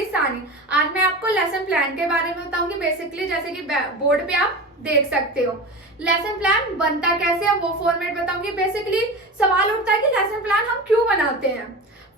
की सानी। आज मैं आपको लेसन प्लान के बारे में बताऊंगी बेसिकली, जैसे कि बोर्ड पे आप देख सकते हो। लेसन प्लान बनता कैसे है वो फॉर्मेट बताऊंगी। बेसिकली सवाल उठता है कि लेसन प्लान हम क्यों बनाते हैं।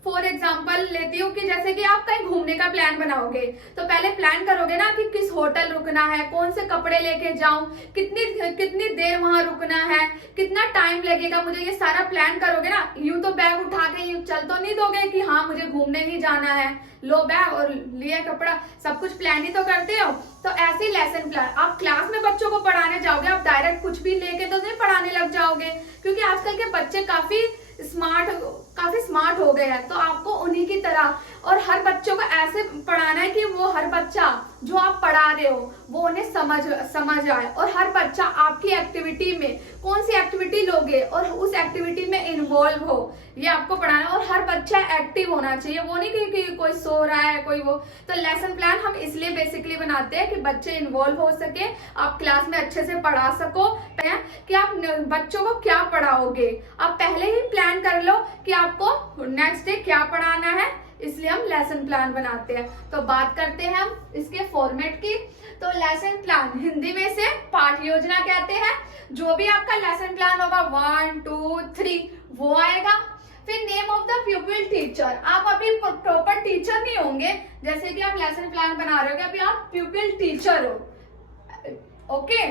फॉर एग्जाम्पल लेती हूँ कि जैसे कि आप कहीं घूमने का प्लान बनाओगे तो पहले प्लान करोगे ना कि किस होटल रुकना है, कौन से कपड़े लेके जाऊं, कितनी देर वहां रुकना है, कितना टाइम लगेगा मुझे, ये सारा प्लान करोगे ना। यूं तो बैग उठा के यूं चल तो नहीं दोगे कि हाँ मुझे घूमने ही जाना है, लो बैग और लिया कपड़ा, सब कुछ प्लान ही तो करते हो। तो ऐसे ही लेसन प्लान आप क्लास में बच्चों को पढ़ाने जाओगे, आप डायरेक्ट कुछ भी लेके तो नहीं पढ़ाने लग जाओगे, क्योंकि आजकल के बच्चे काफी स्मार्ट हो गए हैं। तो आपको उन्हीं की तरह और हर बच्चों को ऐसे पढ़ाना है कि वो हर बच्चा जो आप पढ़ा रहे हो वो उन्हें समझ आए, और हर बच्चा आपकी एक्टिविटी में कौन सी एक्टिविटी लोगे और उस एक्टिविटी में इन्वॉल्व हो, ये आपको पढ़ाना है। और हर बच्चा एक्टिव होना चाहिए, वो नहीं कि कोई सो रहा है कोई वो। तो लेसन प्लान हम इसलिए बेसिकली बनाते हैं कि बच्चे इन्वॉल्व हो सके, आप क्लास में अच्छे से पढ़ा सको। कि आप बच्चों को क्या पढ़ाओगे, आप पहले ही प्लान कर लो कि आपको नेक्स्ट डे क्या पढ़ाना है, इसलिए हम लेसन प्लान बनाते हैं। तो बात करते हैं हम इसके फॉर्मेट की। तो लेसन प्लान हिंदी में से पाठ योजना कहते हैं। जो भी आपका लेसन प्लान होगा 1 2 3 वो आएगा। फिर नेम ऑफ द प्यूपिल टीचर, आप अभी प्रॉपर टीचर नहीं होंगे, जैसे कि आप लेसन प्लान बना रहे हो, अभी आप प्यूपिल टीचर हो। ओके,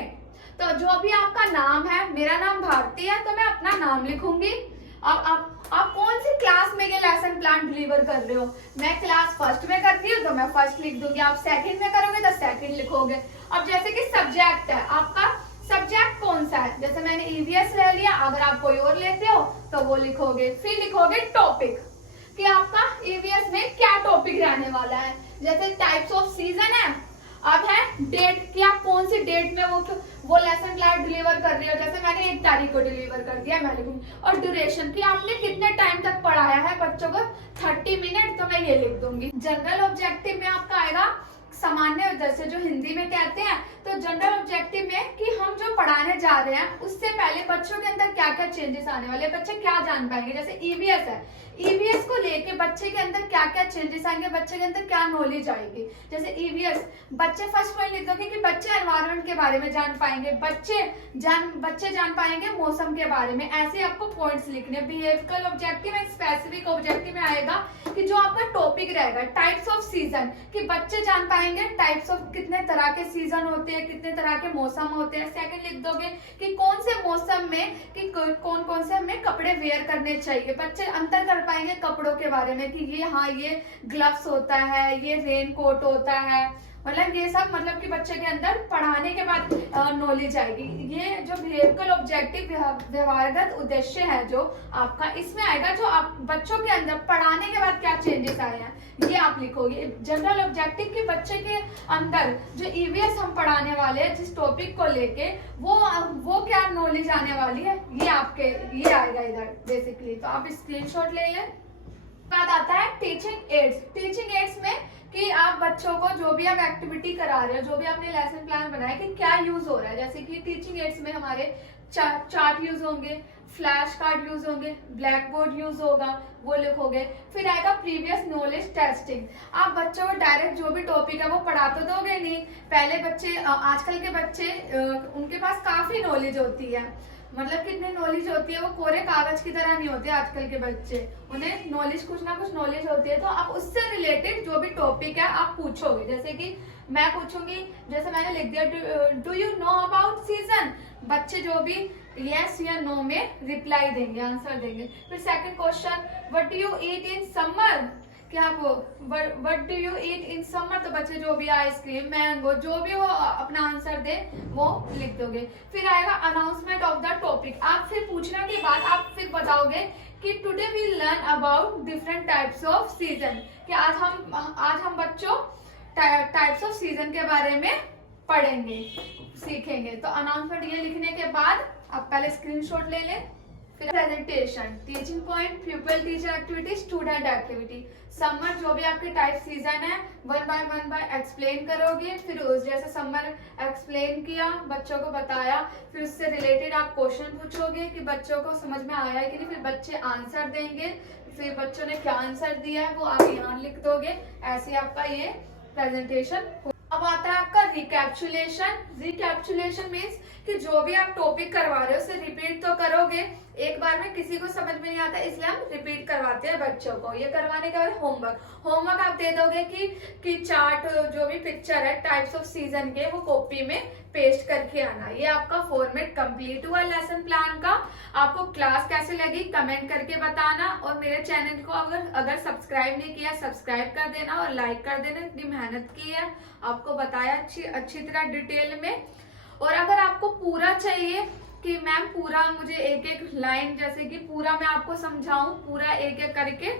तो जो भी आपका नाम है, मेरा नाम भारती है तो मैं अपना नाम लिखूंगी। आप कौन सी क्लास में ये लेसन प्लान डिलीवर कर रहे हो, मैं क्लास फर्स्ट में करती हूँ तो मैं फर्स्ट लिख दूंगी, आप सेकंड में करोगे तो सेकंड लिखोगे। अब जैसे कि सब्जेक्ट है, आपका सब्जेक्ट कौन सा है, जैसे मैंने ईवीएस ले लिया, अगर आप कोई और लेते हो तो वो लिखोगे। फिर लिखोगे टॉपिक कि आपका ईवीएस में क्या टॉपिक रहने वाला है। जैसे टाइप्स ऑफ सीजन है, अब है डेट कि आप कौन सी डेट में वो लेसन प्लान डिलीवर कर रहे हो, जैसे मैंने 1 तारीख को डिलीवर कर दिया मैं लिखूंगी। और ड्यूरेशन कि आपने कितने टाइम तक पढ़ाया है बच्चों को, 30 मिनट, तो मैं ये लिख दूंगी। जनरल ऑब्जेक्टिव में आपका आएगा सामान्य, जैसे जो हिंदी में कहते हैं, तो जनरल ऑब्जेक्टिव में कि हम जो पढ़ाने जा रहे हैं उससे पहले बच्चों के अंदर क्या क्या चेंजेस आने वाले, बच्चे क्या जान पाएंगे। जैसे ईवीएस है, ईवीएस को लेके बच्चे के अंदर क्या क्या चेंजेस आएंगे, बच्चे के अंदर क्या नॉलेज आएगी। जैसे ईवीएस बच्चे फर्स्ट पॉइंट लिख दोगे कि बच्चे एनवायरनमेंट के बारे में जान पाएंगे, बच्चे जान पाएंगे मौसम के बारे में। ऐसे आपको पॉइंट्स लिखने। बिहेवियरल ऑब्जेक्टिव में स्पेसिफिक ऑब्जेक्टिव में आएगा कि जो आपका टॉपिक रहेगा टाइप्स ऑफ सीजन, कि बच्चे जान पाएंगे टाइप्स ऑफ कितने तरह के सीजन होते हैं, कितने तरह के मौसम होते हैं। सेकंड लिख दोगे कि कौन से मौसम में कि कौन कौन से हमें कपड़े वेयर करने चाहिए, बच्चे अंतर कर पाएंगे कपड़ों के बारे में कि ये हाँ ये ग्लव्स होता है, ये रेन कोट होता है, मतलब ये सब मतलब कि बच्चे के अंदर पढ़ाने के बाद नॉलेज आएगी। ये जो बिहेवियरल ऑब्जेक्टिव व्यवहारगत उद्देश्य है जो आपका, इसमें आएगा जो आप बच्चों के अंदर पढ़ाने के बाद क्या चेंजेस आए हैं, ये आप लिखोगे। जनरल ऑब्जेक्टिव के बच्चे के अंदर जो ईवीएस हम पढ़ाने वाले हैं जिस टॉपिक को लेके वो क्या नॉलेज आने वाली है, ये आएगा इधर बेसिकली। तो आप स्क्रीनशॉट ले लें। बाद आता है टीचिंग एड्स। टीचिंग एड्स में कि आप बच्चों को जो भी आप एक्टिविटी करा रहे हो, जो भी आपने लेसन प्लान बनाया कि क्या यूज हो रहा है। जैसे कि टीचिंग एड्स में हमारे चार्ट यूज होंगे, फ्लैश कार्ड यूज होंगे, ब्लैक बोर्ड यूज होगा, वो लिखोगे। फिर आएगा प्रीवियस नॉलेज टेस्टिंग। आप बच्चों को डायरेक्ट जो भी टॉपिक है वो पढ़ा तो दोगे नहीं, पहले बच्चे आजकल के बच्चे उनके पास काफी नॉलेज होती है, मतलब कितनी नॉलेज होती है, वो कोरे कागज की तरह नहीं होते आजकल के बच्चे, उन्हें नॉलेज कुछ ना कुछ नॉलेज होती है। तो आप उससे रिलेटेड जो भी टॉपिक है आप पूछोगे। जैसे कि मैं पूछूंगी, जैसे मैंने लिख दिया do you know about season, बच्चे जो भी यस या नो में रिप्लाई देंगे, आंसर देंगे। फिर second question what do you eat in summer, कि आप what do you eat in summer, तो बच्चे जो भी आइसक्रीम मैंगो जो भी हो अपना आंसर दे वो लिख दोगे। फिर आएगा अनाउंसमेंट ऑफ द टॉपिक। आप फिर पूछने के बाद आप फिर बताओगे कि today we learn about different types of season, कि आज हम बच्चों टाइप्स ऑफ सीजन के बारे में पढ़ेंगे, सीखेंगे। तो अनाउंसमेंट ये लिखने के बाद आप पहले स्क्रीनशॉट ले लें। फिर presentation, teaching point, प्यूपिल teacher activity, student activity. Summer जो भी आपके टाइप सीजन है 1 बाय एक्सप्लेन करोगे। फिर उस जैसे समर एक्सप्लेन किया, बच्चों को बताया, फिर उससे रिलेटेड आप क्वेश्चन पूछोगे कि बच्चों को समझ में आया है कि नहीं, फिर बच्चे आंसर देंगे। फिर बच्चों ने क्या आंसर दिया है वो आप यहाँ लिख दोगे। ऐसे आपका ये प्रेजेंटेशन। अब आता है आपका रिकैप्चुलेशन। रिकैप्चुलेशन मीन्स कि जो भी आप टॉपिक करवा रहे हो उसे रिपीट तो करोगे, एक बार में किसी को समझ में नहीं आता इसलिए हम रिपीट करवाते हैं बच्चों को। ये करवाने के बाद होमवर्क आप दे दोगे कि चार्ट जो भी पिक्चर है टाइप्स ऑफ सीजन के वो कॉपी में पेस्ट करके आना। ये आपका फॉर्मेट कंप्लीट हुआ लेसन प्लान का। आपको क्लास कैसे लगी कमेंट करके बताना, और मेरे चैनल को अगर सब्सक्राइब नहीं किया सब्सक्राइब कर देना और लाइक कर देना। इतनी मेहनत की है, आपको बताया अच्छी तरह डिटेल में। और अगर आपको पूरा चाहिए कि मैम पूरा मुझे एक एक लाइन जैसे कि पूरा मैं आपको समझाऊं, पूरा एक एक करके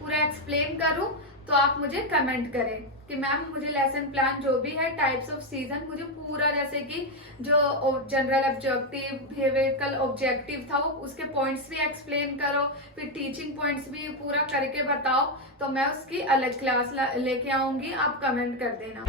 पूरा एक्सप्लेन करूं, तो आप मुझे कमेंट करें कि मैम मुझे लेसन प्लान जो भी है टाइप्स ऑफ सीजन मुझे पूरा, जैसे कि जो जनरल ऑब्जेक्टिव बिहेवियरल ऑब्जेक्टिव था वो उसके पॉइंट्स भी एक्सप्लेन करो, फिर टीचिंग पॉइंट्स भी पूरा करके बताओ, तो मैं उसकी अलग क्लास लेके आऊंगी। आप कमेंट कर देना।